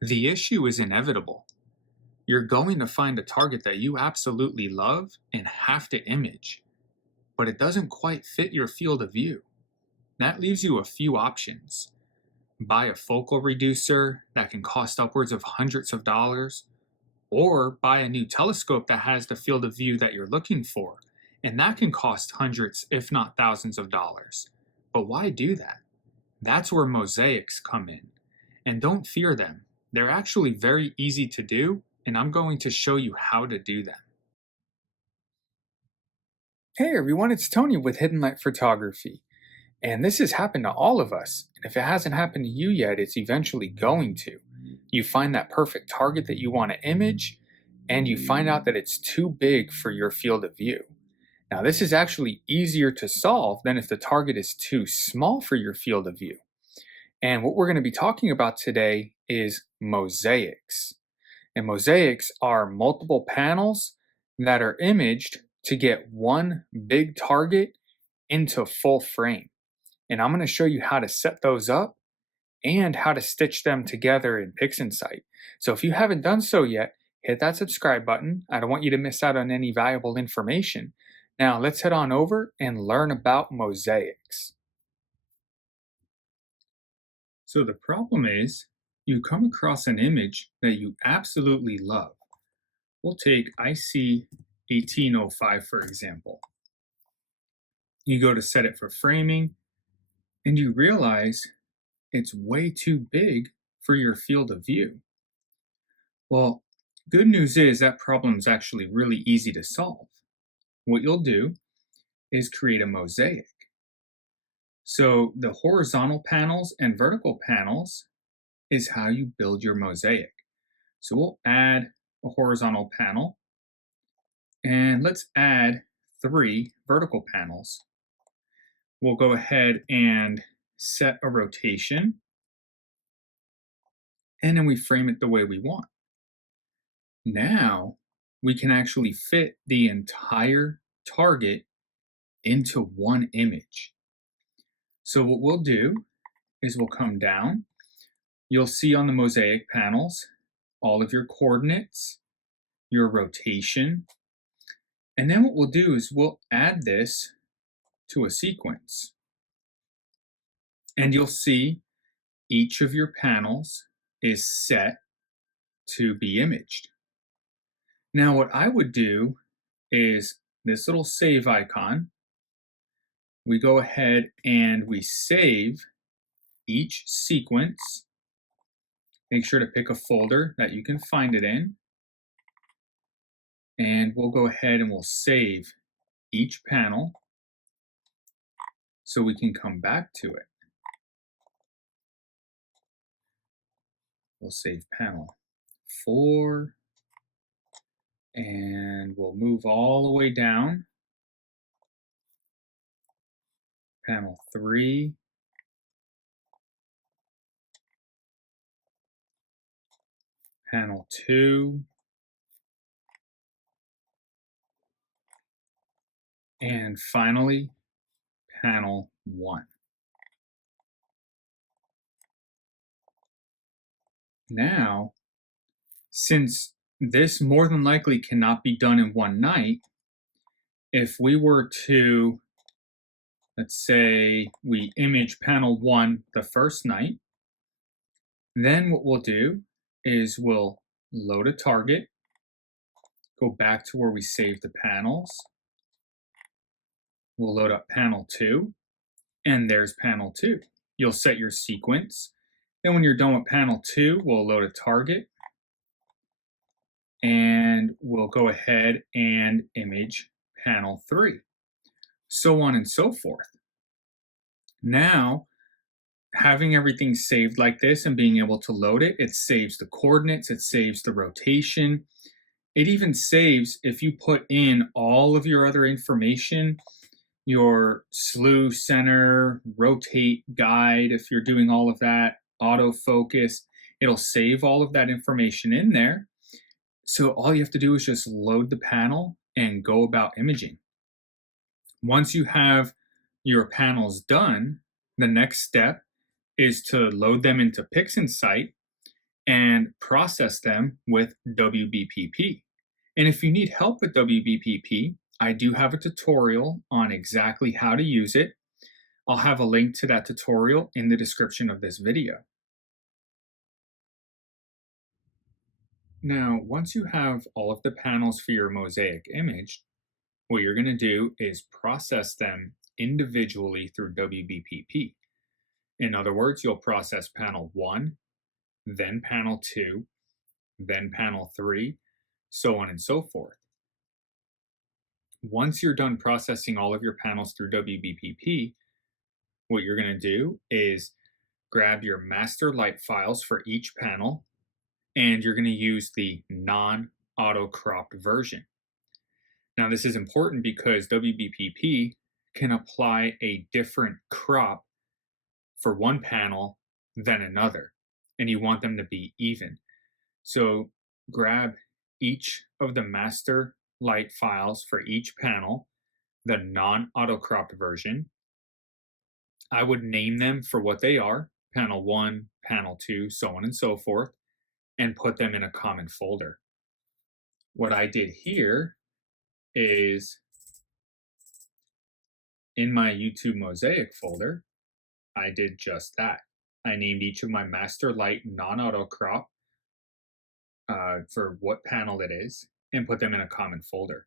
The issue is inevitable. You're going to find a target that you absolutely love and have to image, but it doesn't quite fit your field of view. That leaves you a few options. Buy a focal reducer that can cost upwards of hundreds of dollars, or buy a new telescope that has the field of view that you're looking for, and that can cost hundreds, if not thousands of dollars. But why do that? That's where mosaics come in. And don't fear them. They're actually very easy to do, and I'm going to show you how to do them. Hey everyone, it's Tony with Hidden Light Photography. And this has happened to all of us. And if it hasn't happened to you yet, it's eventually going to. You find that perfect target that you want to image, and you find out that it's too big for your field of view. Now, this is actually easier to solve than if the target is too small for your field of view. And what we're going to be talking about today is mosaics. And mosaics are multiple panels that are imaged to get one big target into full frame. And I'm going to show you how to set those up and how to stitch them together in PixInsight. So if you haven't done so yet, hit that subscribe button. I don't want you to miss out on any valuable information. Now let's head on over and learn about mosaics. So the problem is, you come across an image that you absolutely love. We'll take IC 1805 for example. You go to set it for framing, and you realize it's way too big for your field of view. Well, good news is that problem is actually really easy to solve. What you'll do is create a mosaic. So the horizontal panels and vertical panels is how you build your mosaic. So we'll add a horizontal panel, and let's add 3 vertical panels. We'll go ahead and set a rotation, and then we frame it the way we want. Now we can actually fit the entire target into one image. So what we'll do is we'll come down. You'll see on the mosaic panels all of your coordinates, your rotation, and then what we'll do is we'll add this to a sequence. And you'll see each of your panels is set to be imaged. Now what I would do is this little save icon, we go ahead and we save each sequence. Make sure to pick a folder that you can find it in. And we'll go ahead and we'll save each panel so we can come back to it. We'll save panel 4, and we'll move all the way down. Panel 3. Panel 2. And finally, panel 1. Now, since this more than likely cannot be done in one night, if we were to, let's say we image panel 1 the first night, then what we'll do is we'll load a target, go back to where we saved the panels, we'll load up panel 2, and there's panel 2. You'll set your sequence. Then when you're done with panel 2, we'll load a target, and we'll go ahead and image panel 3, so on and so forth. Now, having everything saved like this and being able to load it, it saves the coordinates, it saves the rotation. It even saves if you put in all of your other information, your slew, center, rotate, guide, if you're doing all of that, autofocus, it'll save all of that information in there. So all you have to do is just load the panel and go about imaging. Once you have your panels done, the next step is to load them into PixInsight and process them with WBPP. And if you need help with WBPP, I do have a tutorial on exactly how to use it. I'll have a link to that tutorial in the description of this video. Now, once you have all of the panels for your mosaic image, what you're going to do is process them individually through WBPP. In other words, you'll process panel 1, then panel 2, then panel 3, so on and so forth. Once you're done processing all of your panels through WBPP, what you're going to do is grab your master light files for each panel, and you're going to use the non-auto-cropped version. Now, this is important because WBPP can apply a different crop for one panel than another, and you want them to be even. So grab each of the master light files for each panel, the non-auto-cropped version. I would name them for what they are, panel 1, panel 2, so on and so forth, and put them in a common folder. What I did here is in my YouTube Mosaic folder, I did just that. I named each of my master light non-auto crop for what panel it is and put them in a common folder.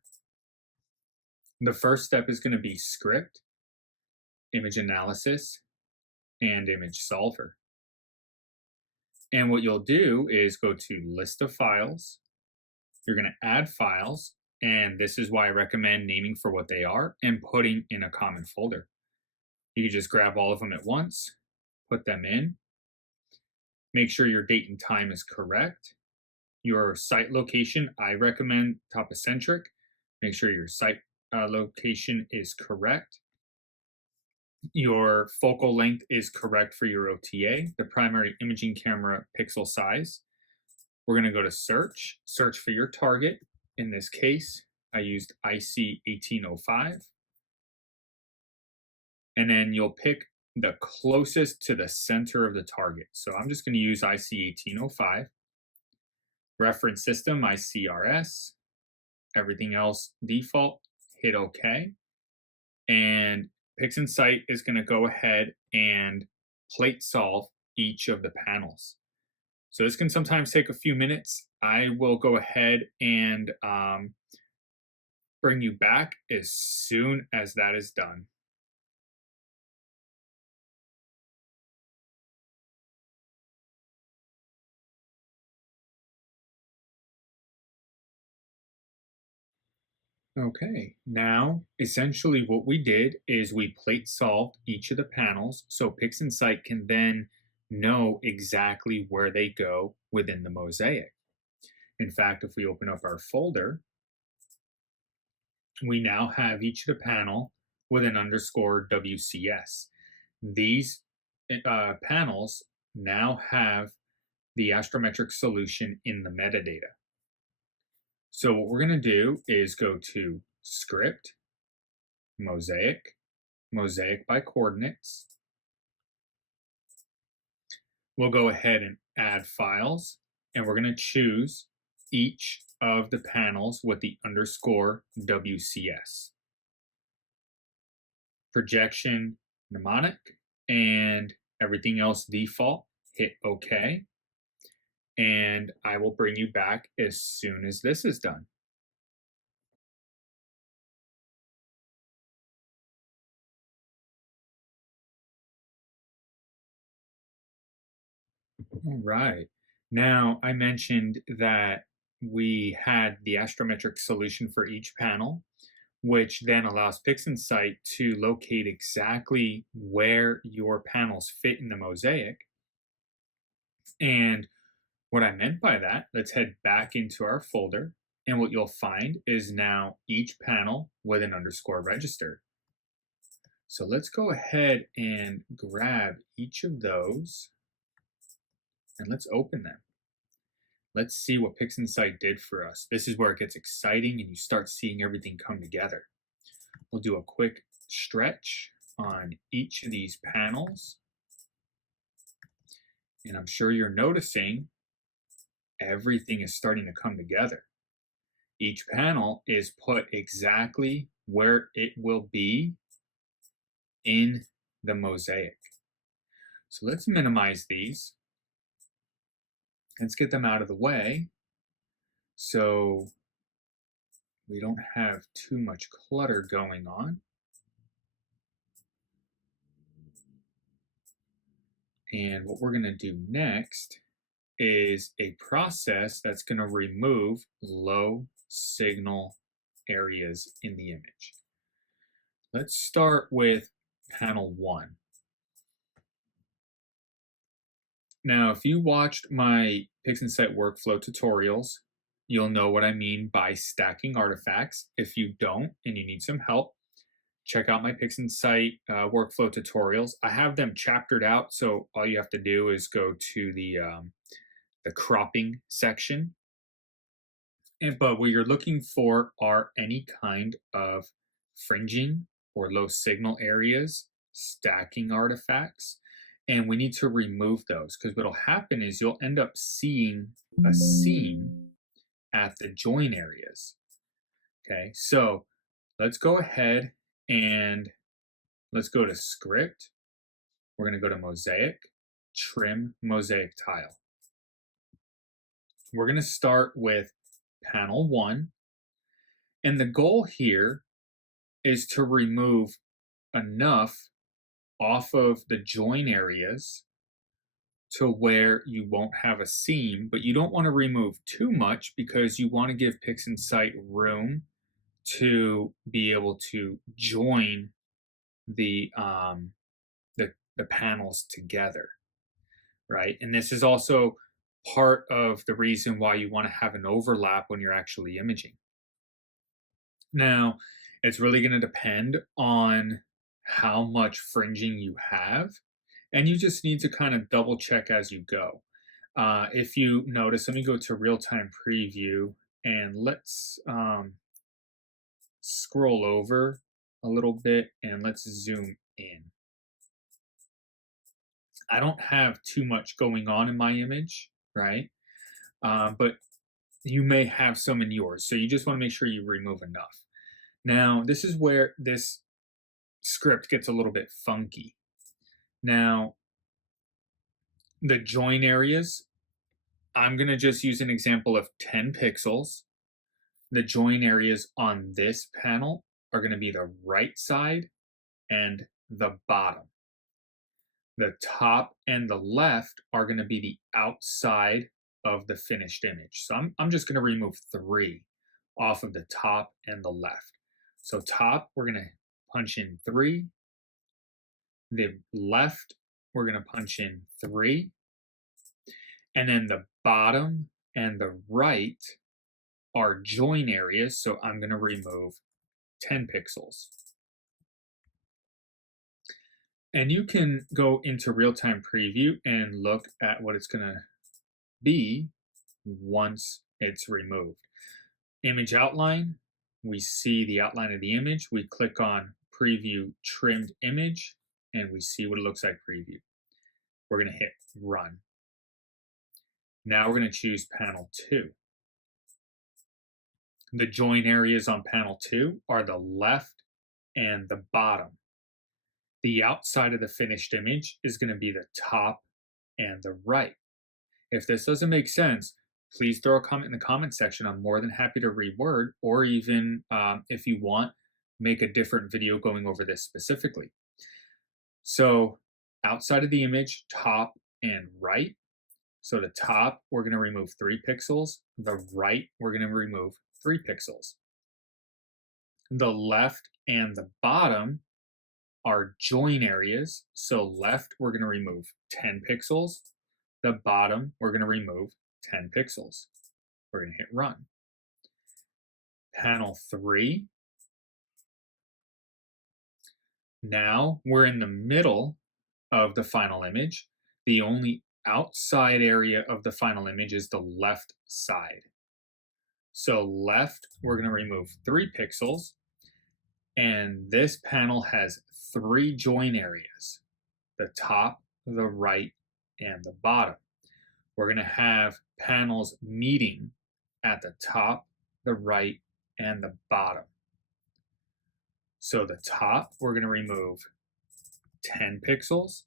The first step is going to be script, image analysis, and image solver. And what you'll do is go to list of files. You're going to add files, and this is why I recommend naming for what they are and putting in a common folder. You can just grab all of them at once, put them in. Make sure your date and time is correct. Your site location, I recommend topocentric. Make sure your site location is correct. Your focal length is correct for your OTA, the primary imaging camera pixel size. We're going to go to search for your target. In this case, I used IC 1805. And then you'll pick the closest to the center of the target. So I'm just going to use IC 1805. Reference system, ICRS. Everything else default. Hit OK. And PixInsight is going to go ahead and plate solve each of the panels. So this can sometimes take a few minutes. I will go ahead and bring you back as soon as that is done. Okay, now essentially what we did is we plate solved each of the panels so PixInsight can then know exactly where they go within the mosaic. In fact, if we open up our folder, we now have each of the panel with an underscore WCS. These panels now have the astrometric solution in the metadata. So what we're going to do is go to script, mosaic, mosaic by coordinates. We'll go ahead and add files, and we're going to choose each of the panels with the underscore WCS. Projection mnemonic, and everything else default. Hit OK. And I will bring you back as soon as this is done. All right. Now, I mentioned that we had the astrometric solution for each panel, which then allows PixInsight to locate exactly where your panels fit in the mosaic. And what I meant by that, let's head back into our folder, and what you'll find is now each panel with an underscore registered. So let's go ahead and grab each of those, and let's open them. Let's see what PixInsight did for us. This is where it gets exciting and you start seeing everything come together. We'll do a quick stretch on each of these panels. And I'm sure you're noticing everything is starting to come together. Each panel is put exactly where it will be in the mosaic. So let's minimize these. Let's get them out of the way so we don't have too much clutter going on. And what we're going to do next is a process that's going to remove low signal areas in the image. Let's start with panel 1. Now, if you watched my PixInsight workflow tutorials, you'll know what I mean by stacking artifacts. If you don't and you need some help, check out my PixInsight workflow tutorials. I have them chaptered out, so all you have to do is go to the cropping section. But what you're looking for are any kind of fringing or low signal areas, stacking artifacts, and we need to remove those because what'll happen is you'll end up seeing a seam at the join areas. Okay, so let's go ahead and let's go to script. We're going to go to mosaic, trim mosaic tile. We're going to start with panel 1, and the goal here is to remove enough off of the join areas to where you won't have a seam, but you don't want to remove too much because you want to give PixInsight room to be able to join the panels together, right? And this is also part of the reason why you want to have an overlap when you're actually imaging. Now, it's really going to depend on how much fringing you have, and you just need to kind of double check as you go. If you notice, let me go to real-time preview and let's scroll over a little bit and let's zoom in. I don't have too much going on in my image, right? But you may have some in yours. So you just want to make sure you remove enough. Now, this is where this script gets a little bit funky. Now, the join areas, I'm going to just use an example of 10 pixels. The join areas on this panel are going to be the right side and the bottom. The top and the left are going to be the outside of the finished image. So I'm just going to remove 3 off of the top and the left. So top, we're going to punch in 3. The left, we're going to punch in 3. And then the bottom and the right are join areas. So I'm going to remove 10 pixels. And you can go into real-time preview and look at what it's going to be once it's removed. Image outline, we see the outline of the image. We click on preview trimmed image and we see what it looks like preview. We're going to hit run. Now we're going to choose panel 2. The join areas on panel 2 are the left and the bottom. The outside of the finished image is going to be the top and the right. If this doesn't make sense, please throw a comment in the comment section. I'm more than happy to reword, or even if you want, make a different video going over this specifically. So outside of the image, top and right. So the top, we're going to remove 3 pixels. The right, we're going to remove 3 pixels. The left and the bottom are join areas. So left, we're going to remove 10 pixels. The bottom, we're going to remove 10 pixels. We're going to hit run. Panel 3. Now we're in the middle of the final image. The only outside area of the final image is the left side. So left, we're going to remove 3 pixels. And this panel has 3 join areas, the top, the right, and the bottom. we're going to have panels meeting at the top, the right, and the bottom. So the top, we're going to remove 10 pixels.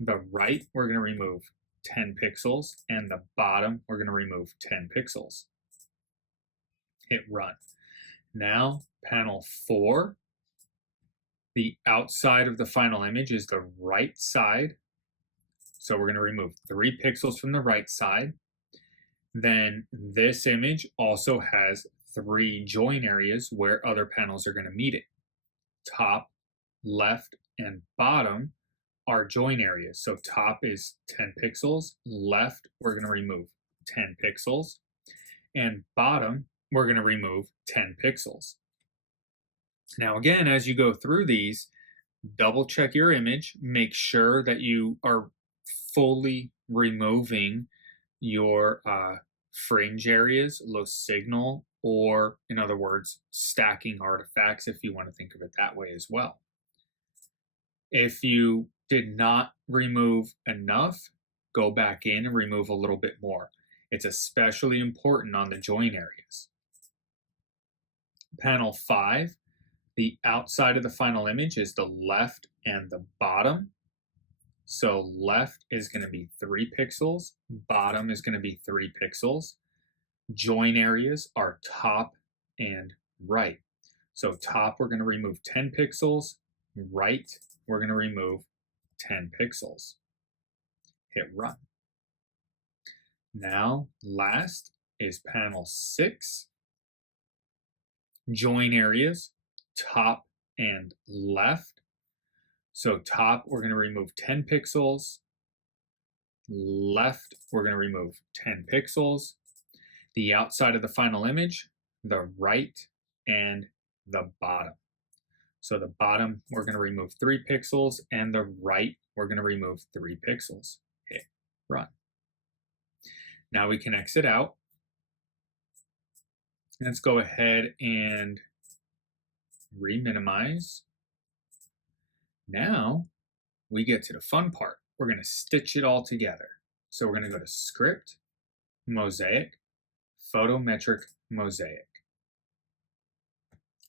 The right, we're going to remove 10 pixels. And the bottom, we're going to remove 10 pixels. Hit run. Now, panel 4, the outside of the final image is the right side. So we're going to remove 3 pixels from the right side. Then this image also has 3 join areas where other panels are going to meet it. Top, left, and bottom are join areas. So top is 10 pixels, left, we're going to remove 10 pixels, and bottom, we're going to remove 10 pixels. Now again, as you go through these, double check your image, make sure that you are fully removing your fringe areas, low signal, or in other words, stacking artifacts, if you want to think of it that way as well. If you did not remove enough, go back in and remove a little bit more. It's especially important on the join areas. Panel 5, the outside of the final image is the left and the bottom. So left is going to be 3 pixels, bottom is going to be 3 pixels. Join areas are top and right. So top, we're going to remove 10 pixels. Right, we're going to remove 10 pixels. Hit run. Now, last is panel 6. Join areas, top and left. So top, we're going to remove 10 pixels. Left, we're going to remove 10 pixels. The outside of the final image, the right, and the bottom. So the bottom, we're going to remove 3 pixels, and the right, we're going to remove 3 pixels. Hit run. Now we can exit out. Let's go ahead and re-minimize. Now we get to the fun part. We're going to stitch it all together. So we're going to go to Script, Mosaic, Photometric Mosaic.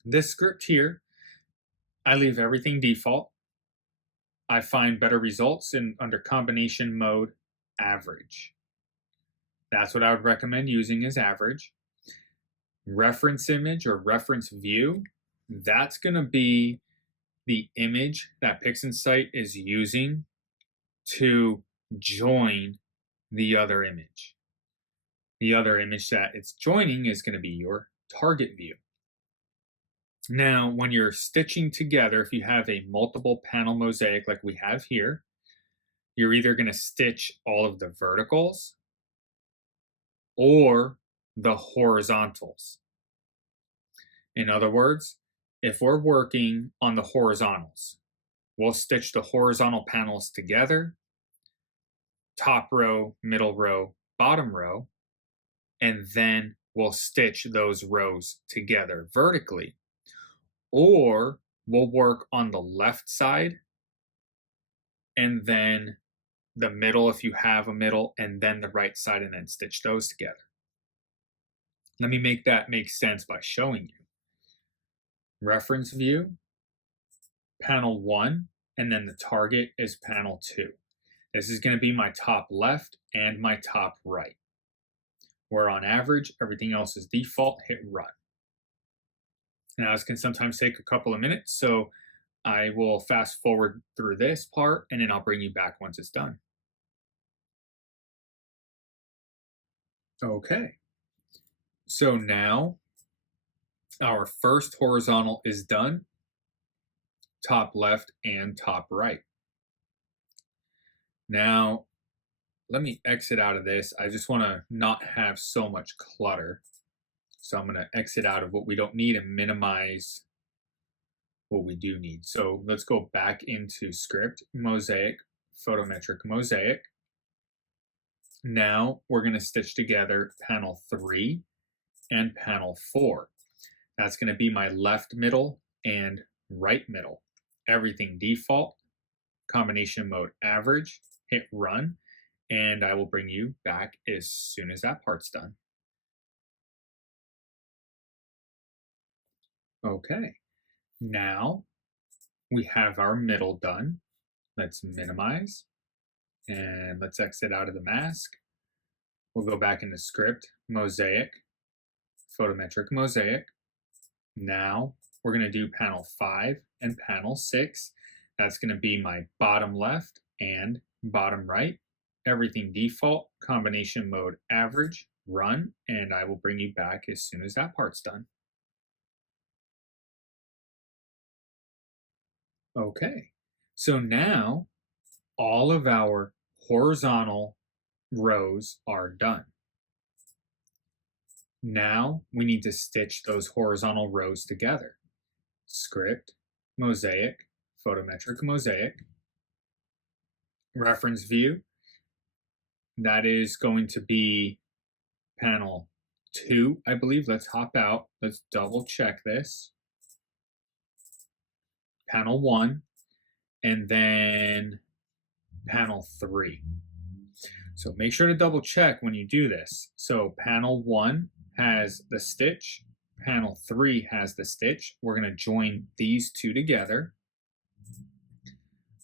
This script here, I leave everything default. I find better results under combination mode, average. That's what I would recommend using as average. Reference image or reference view, that's going to be the image that PixInsight is using to join the other image. The other image that it's joining is going to be your target view. Now, when you're stitching together, if you have a multiple panel mosaic like we have here, you're either going to stitch all of the verticals or the horizontals. In other words, if we're working on the horizontals, we'll stitch the horizontal panels together, top row, middle row, bottom row, and then we'll stitch those rows together vertically. Or we'll work on the left side and then the middle if you have a middle, and then the right side, and then stitch those together. Let me make that make sense by showing you. Reference view, panel 1, and then the target is panel 2. This is going to be my top left and my top right. Where on average, everything else is default, hit run. Now, this can sometimes take a couple of minutes, so I will fast forward through this part, and then I'll bring you back once it's done. Okay, so now our first horizontal is done, top left and top right. Now, let me exit out of this. I just want to not have so much clutter. So I'm going to exit out of what we don't need and minimize what we do need. So let's go back into Script, Mosaic, Photometric Mosaic. Now we're going to stitch together panel 3 and panel 4. That's going to be my left middle and right middle. Everything default, combination mode average, hit run, and I will bring you back as soon as that part's done. Okay, now we have our middle done. Let's minimize and let's exit out of the mask. We'll go back into script, Mosaic, photometric mosaic. Now we're going to do panel 5 and panel 6. That's going to be my bottom left and bottom right. Everything default, combination mode average, run, and I will bring you back as soon as that part's done. Okay, so now all of our horizontal rows are done. Now we need to stitch those horizontal rows together. Script, Mosaic, photometric mosaic, reference view. That is going to be panel 2, I believe. Let's hop out. Let's double check this. Panel 1, and then panel 3. So make sure to double check when you do this. So panel 1 has the stitch, panel 3 has the stitch. We're going to join these two together.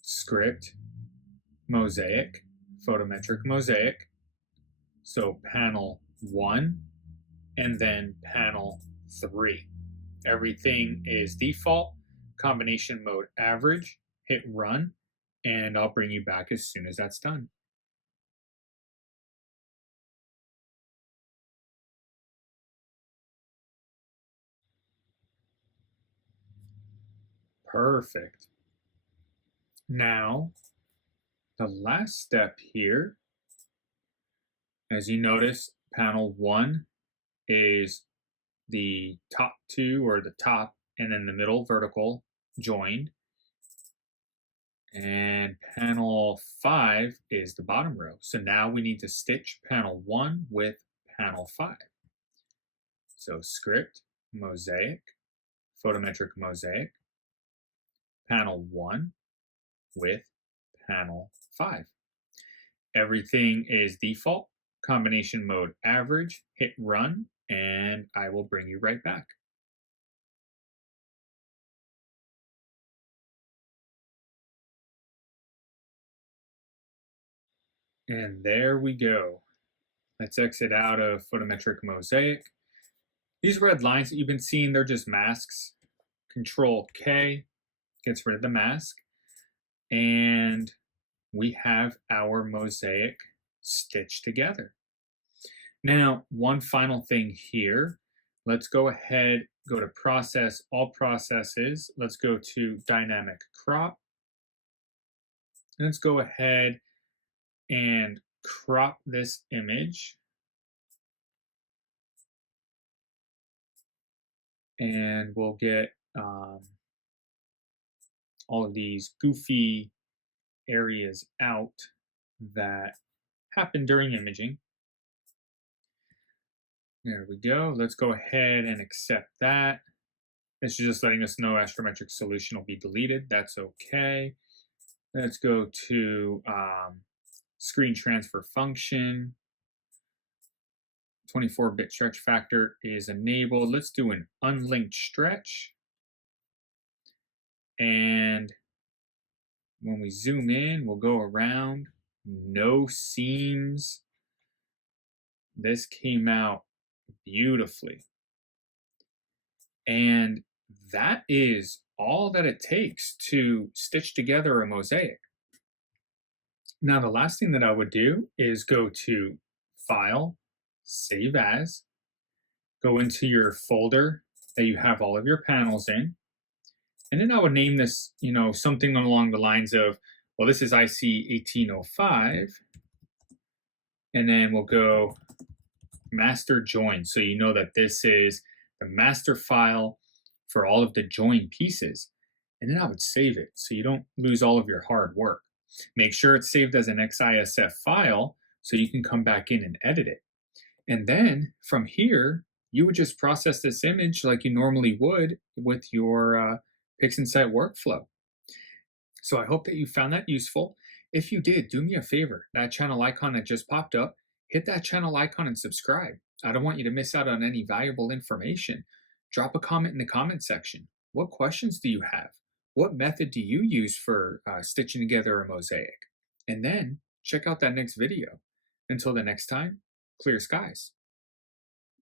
Script, mosaic, photometric mosaic. So panel 1 and then panel 3. Everything is default, combination mode average, hit run, and I'll bring you back as soon as that's done. Perfect. Now, the last step here, as you notice, panel 1 is the top 2 or the top and then the middle vertical joined. And panel 5 is the bottom row. So now we need to stitch panel 1 with panel 5. So script, mosaic, photometric mosaic, panel 1 with panel 5. Everything is default, combination mode average, hit run, and I will bring you right back. And there we go. Let's exit out of photometric mosaic. These red lines that you've been seeing, they're just masks. Control K gets rid of the mask. And we have our mosaic stitched together. Now, one final thing here. Let's go ahead, go to process, all processes. Let's go to dynamic crop. Let's go ahead and crop this image. And we'll get all of these goofy areas out that happen during imaging. There we go. Let's go ahead and accept that. It's just letting us know astrometric solution will be deleted. That's okay. Let's go to screen transfer function. 24-bit stretch factor is enabled. Let's do an unlinked stretch. And when we zoom in, we'll go around. No seams. This came out beautifully. And that is all that it takes to stitch together a mosaic. Now, the last thing that I would do is go to File, Save As, go into your folder that you have all of your panels in, and then I would name this, something along the lines of, well, this is IC 1805, and then we'll go master join, so you know that this is the master file for all of the join pieces. And then I would save it so you don't lose all of your hard work. Make sure it's saved as an XISF file so you can come back in and edit it. And then from here, you would just process this image like you normally would with your PixInsight workflow. So I hope that you found that useful. If you did, do me a favor. That channel icon that just popped up, hit that channel icon and subscribe. I don't want you to miss out on any valuable information. Drop a comment in the comment section. What questions do you have? What method do you use for stitching together a mosaic? And then check out that next video. Until the next time, clear skies.